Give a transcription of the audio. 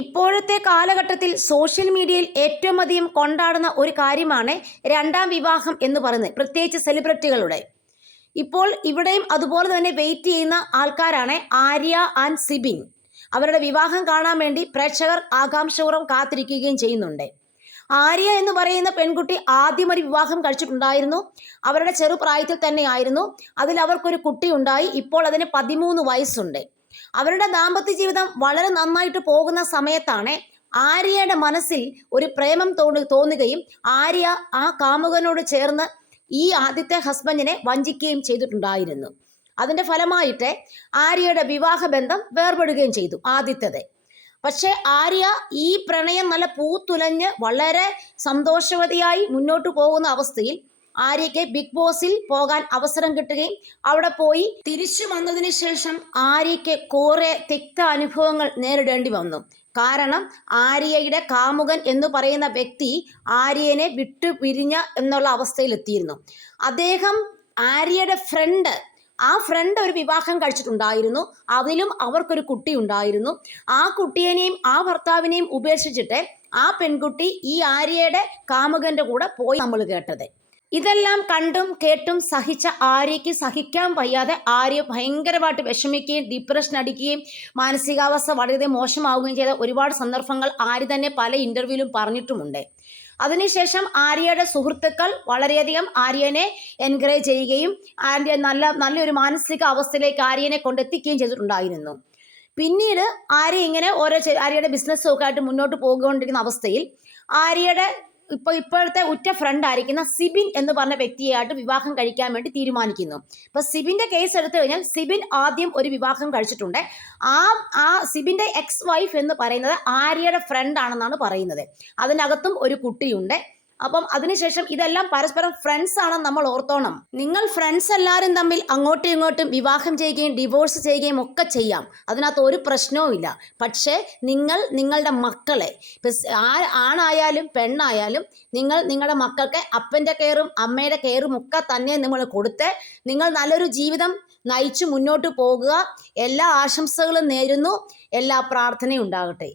ഇപ്പോഴത്തെ കാലഘട്ടത്തിൽ സോഷ്യൽ മീഡിയയിൽ ഏറ്റവും അധികം കൊണ്ടാടുന്ന ഒരു കാര്യമാണ് രണ്ടാം വിവാഹം എന്ന് പറയുന്നത്, പ്രത്യേകിച്ച് സെലിബ്രിറ്റികളുടെ. ഇപ്പോൾ ഇവിടെയും അതുപോലെ തന്നെ വെയിറ്റ് ചെയ്യുന്ന ആൾക്കാരാണ് ആര്യ ആൻഡ് സിബിൻ. അവരുടെ വിവാഹം കാണാൻ വേണ്ടി പ്രേക്ഷകർ ആകാംക്ഷപൂർവ്വം കാത്തിരിക്കുകയും ചെയ്യുന്നുണ്ട്. ആര്യ എന്ന് പറയുന്ന പെൺകുട്ടി ആദ്യം ഒരു വിവാഹം കഴിച്ചിട്ടുണ്ടായിരുന്നു. അവരുടെ ചെറുപ്രായത്തിൽ തന്നെയായിരുന്നു. അതിൽ അവർക്കൊരു കുട്ടി ഉണ്ടായി. ഇപ്പോൾ അതിന് 13 വയസ്സുണ്ട്. അവരുടെ ദാമ്പത്യ ജീവിതം വളരെ നന്നായിട്ട് പോകുന്ന സമയത്താണ് ആര്യയുടെ മനസ്സിൽ ഒരു പ്രേമം തോന്നുകയും ആര്യ ആ കാമുകനോട് ചേർന്ന് ഈ ആദ്യത്തെ ഹസ്ബൻഡിനെ വഞ്ചിക്കുകയും ചെയ്തിട്ടുണ്ടായിരുന്നു. അതിൻ്റെ ഫലമായിട്ട് ആര്യയുടെ വിവാഹബന്ധം വേർപെടുകയും ചെയ്തു ആദ്യത്തേത്. പക്ഷേ ആര്യ ഈ പ്രണയം നല്ല പൂത്തുലഞ്ഞ് വളരെ സന്തോഷവതിയായി മുന്നോട്ട് പോകുന്ന അവസ്ഥയിൽ ആര്യയ്ക്ക് ബിഗ് ബോസിൽ പോകാൻ അവസരം കിട്ടുകയും അവിടെ പോയി തിരിച്ചു വന്നതിന് ശേഷം ആര്യയ്ക്ക് കുറെ തിക്ത അനുഭവങ്ങൾ നേരിടേണ്ടി വന്നു. കാരണം ആര്യയുടെ കാമുകൻ എന്ന് പറയുന്ന വ്യക്തി ആര്യനെ വിട്ടു പിരിഞ്ഞ എന്നുള്ള അവസ്ഥയിലെത്തിയിരുന്നു. അദ്ദേഹം ആര്യയുടെ ആ ഫ്രണ്ട് ഒരു വിവാഹം കഴിച്ചിട്ടുണ്ടായിരുന്നു. അതിലും അവർക്കൊരു കുട്ടി ഉണ്ടായിരുന്നു. ആ കുട്ടിയെയും ആ ഭർത്താവിനെയും ഉപേക്ഷിച്ചിട്ട് ആ പെൺകുട്ടി ഈ ആര്യയുടെ കാമുകന്റെ കൂടെ പോയി നമ്മൾ കേട്ടത്. ഇതെല്ലാം കണ്ടും കേട്ടും സഹിച്ച ആര്യയ്ക്ക് സഹിക്കാൻ വയ്യാതെ ആര്യ ഭയങ്കരമായിട്ട് വിഷമിക്കുകയും ഡിപ്രഷൻ അടിക്കുകയും മാനസികാവസ്ഥ വളരെ മോശമാവുകയും ചെയ്ത ഒരുപാട് സന്ദർഭങ്ങൾ ആര്യ തന്നെ പല ഇൻ്റർവ്യൂവിലും പറഞ്ഞിട്ടുമുണ്ട്. അതിനുശേഷം ആര്യയുടെ സുഹൃത്തുക്കൾ വളരെയധികം ആര്യനെ എൻകറേജ് ചെയ്യുകയും ആര്യ നല്ലൊരു മാനസിക അവസ്ഥയിലേക്ക് ആര്യനെ കൊണ്ടെത്തിക്കുകയും ചെയ്തിട്ടുണ്ടായിരുന്നു. പിന്നീട് ആര്യ ഇങ്ങനെ ആര്യയുടെ ബിസിനസ്സൊക്കെ ആയിട്ട് മുന്നോട്ട് പോയിക്കൊണ്ടിരിക്കുന്ന അവസ്ഥയിൽ ആര്യയുടെ ഇപ്പോഴത്തെ ഉറ്റ ഫ്രണ്ട് ആയിരിക്കുന്ന സിബിൻ എന്ന് പറഞ്ഞ വ്യക്തിയായിട്ട് വിവാഹം കഴിക്കാൻ വേണ്ടി തീരുമാനിക്കുന്നു. ഇപ്പൊ സിബിന്റെ കേസ് എടുത്തു കഴിഞ്ഞാൽ സിബിൻ ആദ്യം ഒരു വിവാഹം കഴിച്ചിട്ടുണ്ട്. ആ സിബിന്റെ എക്സ് വൈഫ് എന്ന് പറയുന്നത് ആര്യയുടെ ഫ്രണ്ട് ആണെന്നാണ് പറയുന്നത്. അതിനകത്തും ഒരു കുട്ടിയുണ്ട്. അപ്പം അതിനുശേഷം ഇതെല്ലാം പരസ്പരം ഫ്രണ്ട്സ് ആണെന്ന് നമ്മൾ ഓർത്തോണം. നിങ്ങൾ ഫ്രണ്ട്സ് എല്ലാവരും തമ്മിൽ അങ്ങോട്ടും ഇങ്ങോട്ടും വിവാഹം ചെയ്യുകയും ഡിവോഴ്സ് ചെയ്യുകയും ഒക്കെ ചെയ്യാം. അതിനകത്ത് ഒരു പ്രശ്നവുമില്ല. പക്ഷേ നിങ്ങളുടെ മക്കളെ, ആണായാലും പെണ്ണായാലും നിങ്ങളുടെ മക്കൾക്ക് അപ്പൻ്റെ കെയറും അമ്മയുടെ കെയറും ഒക്കെ തന്നെ നിങ്ങൾ കൊടുത്ത് നിങ്ങൾ നല്ലൊരു ജീവിതം നയിച്ചു മുന്നോട്ട് പോകുക. എല്ലാ ആശംസകളും നേരുന്നു. എല്ലാ പ്രാർത്ഥനയും ഉണ്ടാകട്ടെ.